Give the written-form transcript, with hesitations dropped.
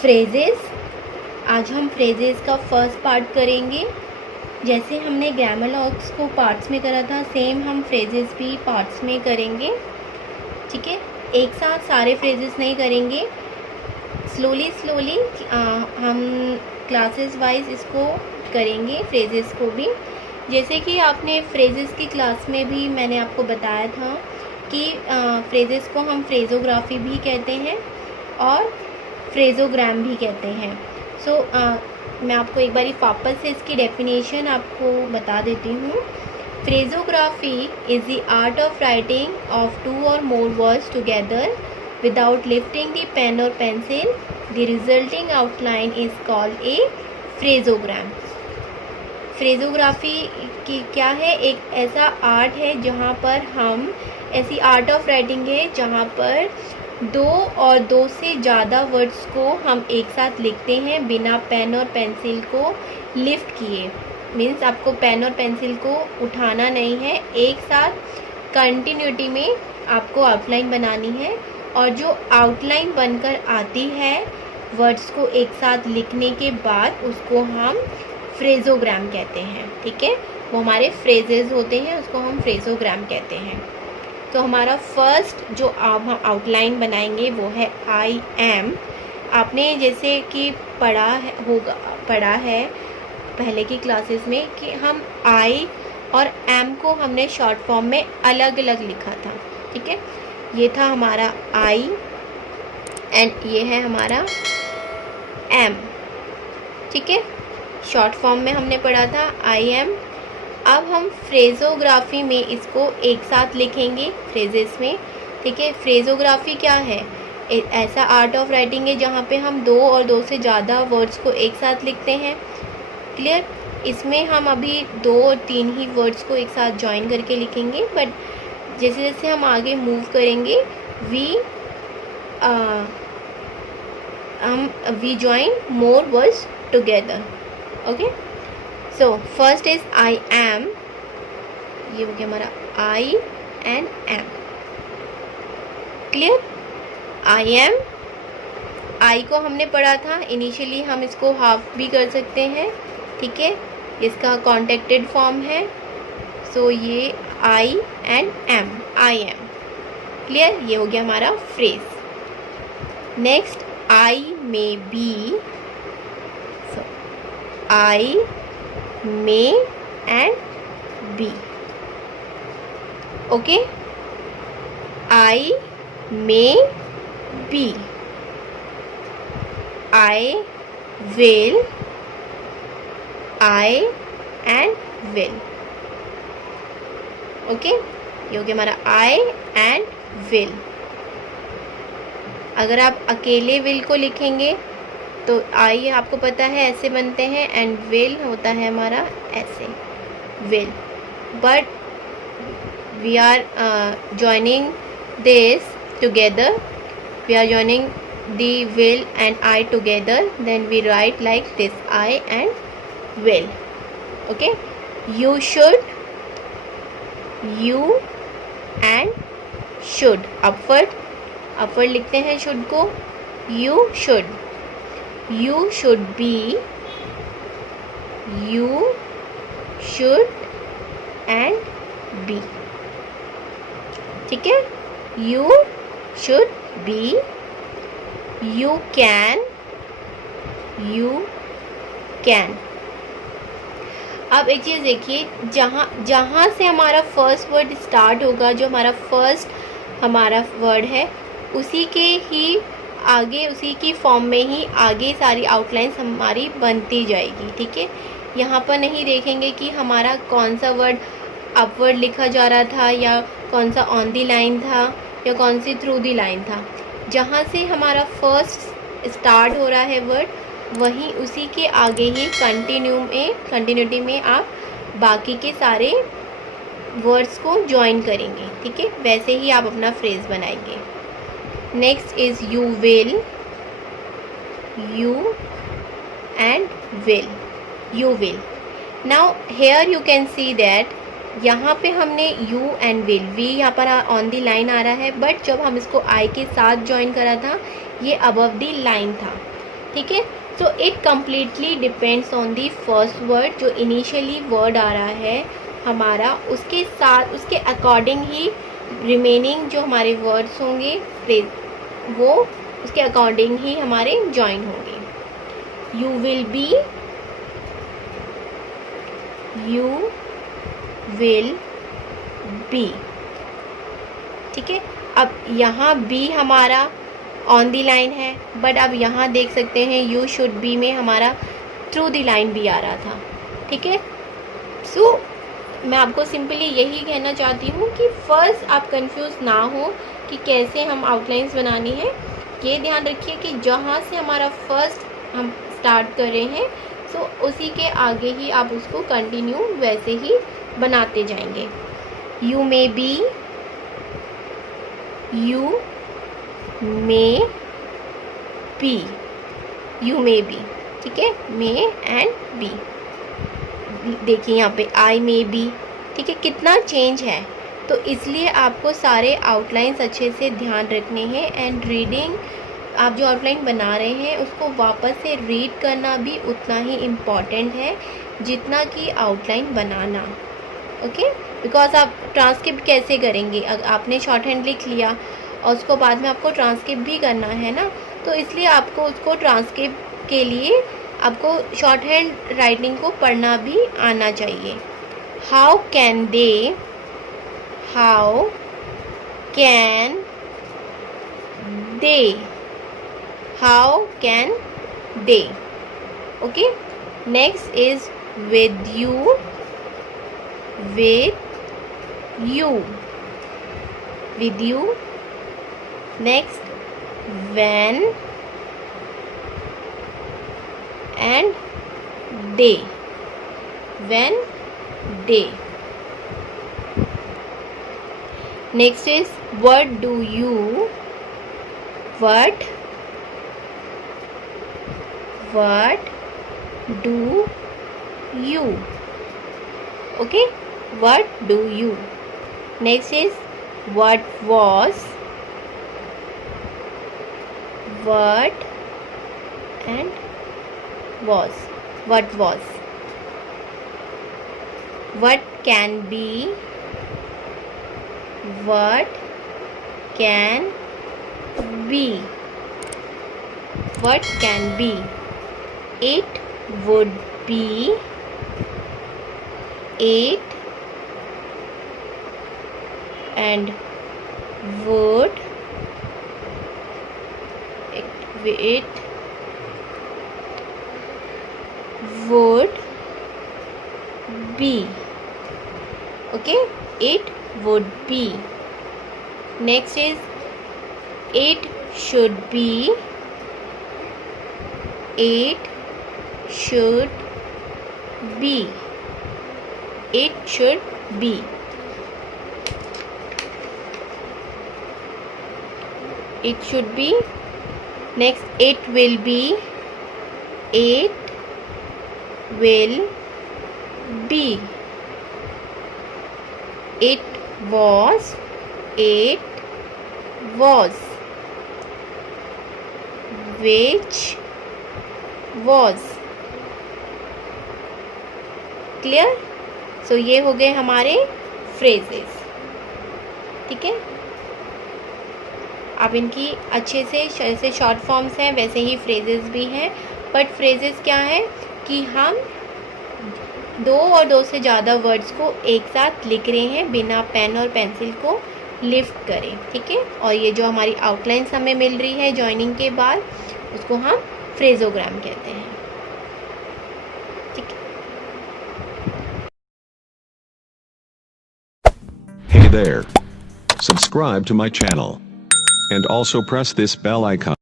Phrases. आज हम phrases का फर्स्ट पार्ट करेंगे। जैसे हमने ग्रामर को पार्ट्स में करा था, सेम हम फ्रेजेस भी पार्ट्स में करेंगे। ठीक है, एक साथ सारे फ्रेजेस नहीं करेंगे, स्लोली हम क्लासेस वाइज इसको करेंगे, फ्रेजेस को भी। जैसे कि आपने फ्रेजेस की क्लास में भी मैंने आपको बताया था कि फ्रेजेस को हम फ्रेजोग्राफी भी कहते हैं और फ्रेजोग्राम भी कहते हैं। मैं आपको एक बारी वापस से इसकी डेफिनेशन आपको बता देती हूँ। फ्रेजोग्राफी is the art of writing of 2 or more words together without lifting the pen or pencil. The resulting outline is called a phrasogram. फ्रेजोग्राफी की क्या है? एक ऐसा आर्ट है जहाँ पर हम ऐसी आर्ट ऑफ राइटिंग है जहाँ पर 2 और 2 से ज़्यादा वर्ड्स को हम एक साथ लिखते हैं बिना पेन और पेंसिल को लिफ्ट किए। मीन्स आपको पेन और पेंसिल को उठाना नहीं है, एक साथ कंटिन्यूटी में आपको आउटलाइन बनानी है, और जो आउटलाइन बनकर आती है वर्ड्स को एक साथ लिखने के बाद उसको हम फ्रेजोग्राम कहते हैं। ठीक है, वो हमारे फ्रेजेस होते हैं, उसको हम फ्रेजोग्राम कहते हैं। तो हमारा फर्स्ट जो हम आउटलाइन बनाएंगे वो है आई एम। आपने जैसे कि पढ़ा है पहले की क्लासेस में कि हम आई और एम को हमने शॉर्ट फॉर्म में अलग अलग लिखा था। ठीक है, ये था हमारा आई एंड ये है हमारा एम। ठीक है, शॉर्ट फॉर्म में हमने पढ़ा था आई एम। अब हम फ्रेजोग्राफी में इसको एक साथ लिखेंगे फ्रेजेस में। ठीक है, फ्रेजोग्राफी क्या है? ऐसा आर्ट ऑफ राइटिंग है जहाँ पे हम 2 और 2 से ज़्यादा वर्ड्स को एक साथ लिखते हैं। क्लियर? इसमें हम अभी 2 और 3 ही वर्ड्स को एक साथ ज्वाइन करके लिखेंगे, बट जैसे जैसे हम आगे मूव करेंगे we join more words together. Okay, so first is I am. ये हो गया हमारा I and am. Clear? I am, I को हमने पढ़ा था इनिशियली, हम इसको हाफ भी कर सकते हैं। ठीक है, इसका कॉन्टेक्टेड फॉर्म है। सो ये I and am, I am. Clear? ये हो गया हमारा phrase. Next I may be. So I may and be. Okay, I may be, I will, I and will. Okay, ये हो गया हमारा I and will। अगर आप अकेले will को लिखेंगे तो आई आपको पता है ऐसे बनते हैं, एंड विल होता है हमारा ऐसे, will. But we are joining this together, we are joining the will and I together, then we write like this, I and will. Okay, you should, you and should, upward लिखते हैं should को, you should. You should be, you should and be। ठीक है, you should be, you can, you can। अब एक चीज़ देखिए, जहाँ से हमारा फर्स्ट वर्ड स्टार्ट होगा, जो हमारा वर्ड है, उसी के ही आगे, उसी की फॉर्म में ही आगे सारी आउटलाइंस हमारी बनती जाएगी। ठीक है, यहाँ पर नहीं देखेंगे कि हमारा कौन सा वर्ड अपवर्ड लिखा जा रहा था, या कौन सा ऑन दी लाइन था, या कौन सी थ्रू दी लाइन था। जहाँ से हमारा फर्स्ट स्टार्ट हो रहा है वर्ड, वहीं उसी के आगे ही कंटिन्यूटी में आप बाकी के सारे वर्ड्स को ज्वाइन करेंगे। ठीक है, वैसे ही आप अपना फ्रेज बनाएंगे। Next is you will, you and will, you will. Now here you can see that यहाँ पे हमने यू एंड विल, वी यहाँ पर ऑन दी लाइन आ रहा है, बट जब हम इसको आई के साथ ज्वाइन करा था ये अबव दी लाइन था। ठीक है। So it completely depends on the first word, जो इनिशियली वर्ड आ रहा है हमारा, उसके साथ उसके अकॉर्डिंग ही रिमेनिंग जो हमारे वर्ड्स होंगे वो उसके अकॉर्डिंग ही हमारे ज्वाइन होंगे। You will be, you will be, ठीक है। अब यहाँ बी हमारा ऑन दी लाइन है, बट अब यहाँ देख सकते हैं यू शुड बी में हमारा थ्रू दी लाइन भी आ रहा था, ठीक है। सो मैं आपको सिंपली यही कहना चाहती हूँ कि फर्स्ट आप कंफ्यूज ना हो कि कैसे हम आउटलाइंस बनानी है। ये ध्यान रखिए कि जहाँ से हमारा फर्स्ट हम स्टार्ट कर रहे हैं, सो उसी के आगे ही आप उसको कंटिन्यू वैसे ही बनाते जाएंगे। You may be, you may be, you may be, ठीक है। मे एंड बी, देखिए यहाँ पे आई मे बी, ठीक है, कितना चेंज है। तो इसलिए आपको सारे आउटलाइंस अच्छे से ध्यान रखने हैं एंड रीडिंग, आप जो आउटलाइन बना रहे हैं उसको वापस से रीड करना भी उतना ही इम्पॉर्टेंट है जितना कि आउटलाइन बनाना, ओके। बिकॉज आप ट्रांसक्रिप्ट कैसे करेंगे, अगर आपने शॉर्ट हैंड लिख लिया और उसको बाद में आपको ट्रांसक्रिप्ट भी करना है ना, तो इसलिए आपको उसको ट्रांसक्रिप्ट के लिए आपको शॉर्ट हैंड राइटिंग को पढ़ना भी आना चाहिए। How can they, how can they, how can they, okay. Next is with you, with you, with you. Next, when and they, when they. Next is what do you, what do you, okay, what do you. Next is what was, what and was, what was. What can be, what can be, what can be. It would be, it and would, it would be, okay, it would be. Next is it should be, it should be, it should be. It should be. Next, it will be, it will be. It was, it was. Which was. Clear? So ये हो गए हमारे phrases, ठीक है। अब इनकी अच्छे से जैसे शॉर्ट फॉर्म्स हैं वैसे ही फ्रेजेस भी हैं, बट फ्रेजेस क्या है कि हम दो और दो से ज़्यादा वर्ड्स को एक साथ लिख रहे हैं बिना पेन और पेंसिल को लिफ्ट करें, ठीक है। और ये जो हमारी आउटलाइंस हमें मिल रही है जॉइनिंग के बाद, उसको हम फ्रेजोग्राम कहते हैं, ठीक है। Hey there. Subscribe to my channel. And also press this bell icon.